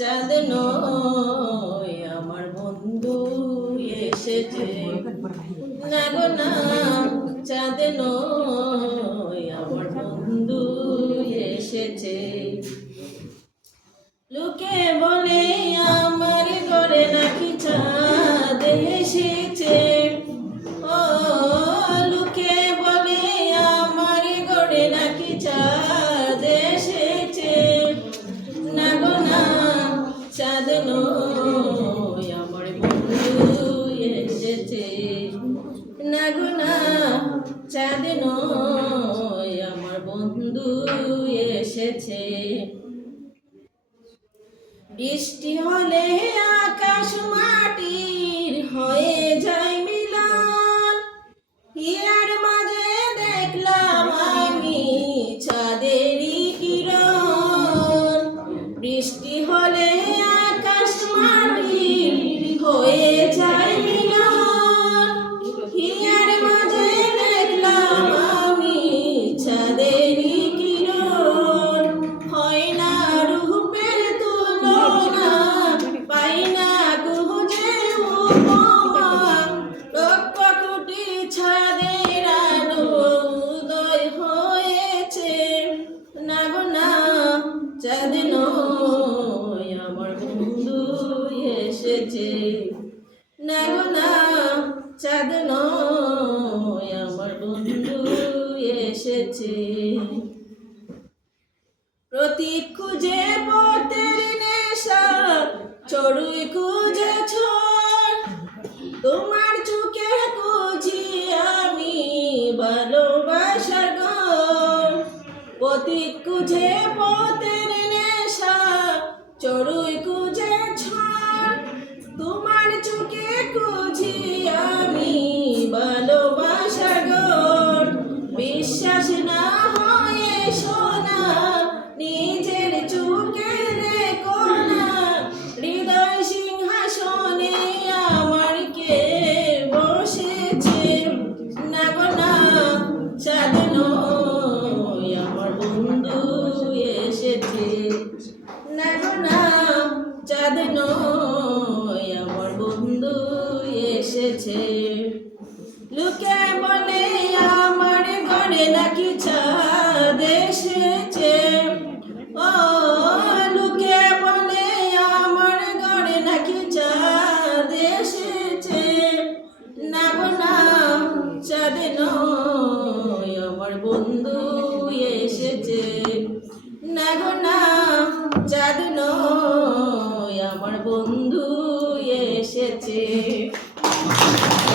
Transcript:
চাঁদ নয় আমার বন্ধু এসেছে না গো না, চাঁদ নয় আমার বন্ধু এসেছে। লোকে বলে আমার ঘরে নাকি চাঁদ এসেছে, ও লোকে বলে আমার ঘরে নাকি চাঁদ এসেছে না গো না, চাঁদ নয় আমার বন্ধু এসেছে না গো না, চাঁদ নয় আমার বন্ধু এসেছে। বৃষ্টি হলে আকাশ মাটির হয়ে যায় মিলন, হিয়ার মাঝে দেখলাম আমি চাঁদেরই কিরণ। বৃষ্টি হলে আকাশ মাটির হয়ে যায় মিলন, হিয়ার মাঝে দেখলাম আমি চাঁদেরই কিরণ। হয় না রূপের তুলনা, পাই না খুঁজে উপমা, লক্ষ কোটি চাঁদের আলো উদয় হয়েছে না গো না, চাঁদ নয় আমার বন্ধু এসেছে না গো না, চাঁদ নয় আমার বন্ধু এসেছে। প্রতীক খুঁজে পথের নেশা, চড়ুই খুঁজে ছোট, তোমার চোখে খুঁজি আমি ভালোবাসার গান। প্রতীক খুঁজে পথের নেশা, চড়ুই খুঁজে ছোট, তোমার চোখে খুঁজি আমি ভালোবাসার গান। বিশ্বাস না হয় শোনা, নিজের চোখে দেখো না, হৃদয় সিংহাসনে আমার কে বসেছে না গো না, চাঁদ নয় আমার বন্ধু এসেছে না গো না, চাঁদ নয় আমার বন্ধু এসেছে। লোকে বলে আমার ঘরে নাকি চাঁদ এসেছে, ও লোকে বলে আমার ঘরে নাকি চাঁদ এসেছে না গো না, চাঁদ নয় আমার বন্ধু এসেছে না গো না, চাঁদ নয় আমার বন্ধু এসেছে।